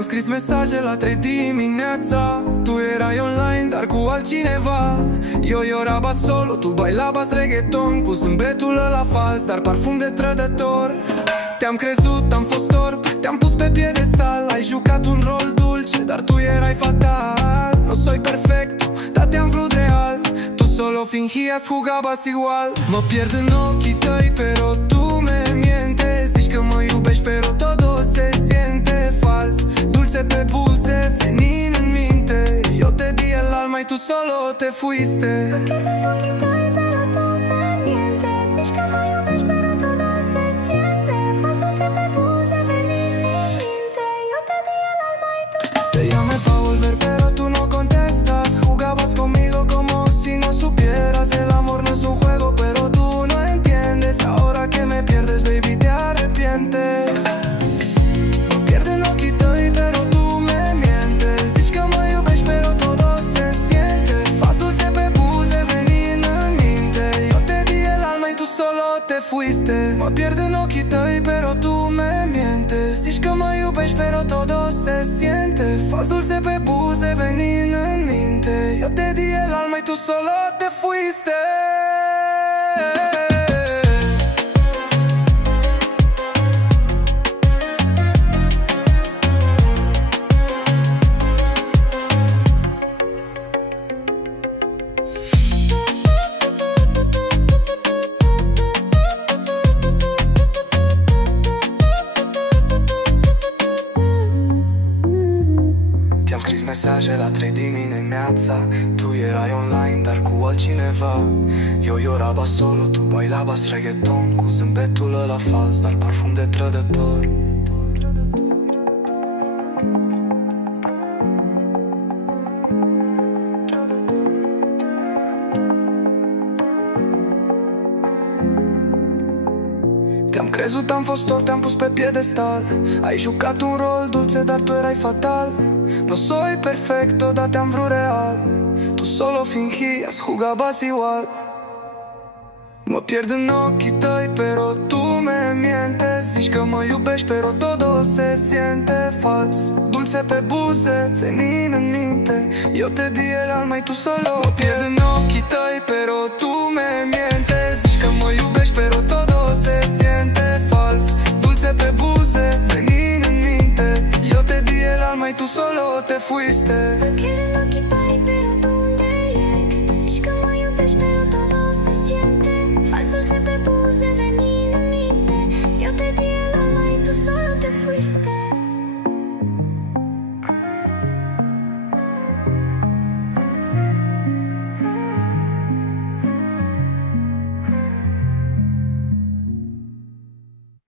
Te-am scris mesaje la 3 dimineața. Tu erai online, dar cu altcineva. Eu raba solo, tu bailabas reggaeton, cu zâmbetul ăla fals, dar parfum de trădător. Te-am crezut, am fost orb, te-am pus pe piedestal. Ai jucat un rol dulce, dar tu erai fatal. No soy perfecto, dar te-am vrut real. Tu solo fingías, jugabas igual. Mă pierd în ochii tăi, pero tu me mientes. Zici că mă iubești, pero todo se siente fals. Dulce pe buze, venin în minte. Eu te di el alma y tu solo te fuiste. Te llamé pa volver, pero tú no contestas. Jugabas conmigo como si no supieras. El amor no es un juego, pero tú no entiendes. Ahora que me pierdes, baby, te arrepientes. Mă pierd în ochii tăi, pero tú me mientes. Zici că mă iubești, pero todo se siente fals. Dulce pe buze, venin în minte. Eu te di el alma y tú solo te fuiste. Mă pierd în ochii tăi, pero tú me mientes. Zici că mă iubești, pero todo se siente fals. Dulce pe buze, venin în minte. Eu te di el alma y tú solo te fuiste. Te-am scris mesaje la 3 dimineața. Tu erai online, dar cu altcineva. Eu raba solo, tu bailabas reggaeton, cu zâmbetul ăla fals, dar parfum de trădător. Te-am crezut, am fost orb, te-am pus pe piedestal. Ai jucat un rol dulce, dar tu erai fatal. No soy perfecto, dar te-am vrut real. Tu solo fingías, jugabas igual. Mă pierd în ochii tăi, pero tú me mientes. Zici că mă iubești, pero todo se siente fals. Dulce pe buze, venin în minte. Eu te di el alma y tú solo. Mă pierd în ochii tăi, pero tú me mientes. Zici că mă iubești, pero todo se siente fals. Dulce pe buze, venin în minte. Eu te di el alma y tú solo te fuiste.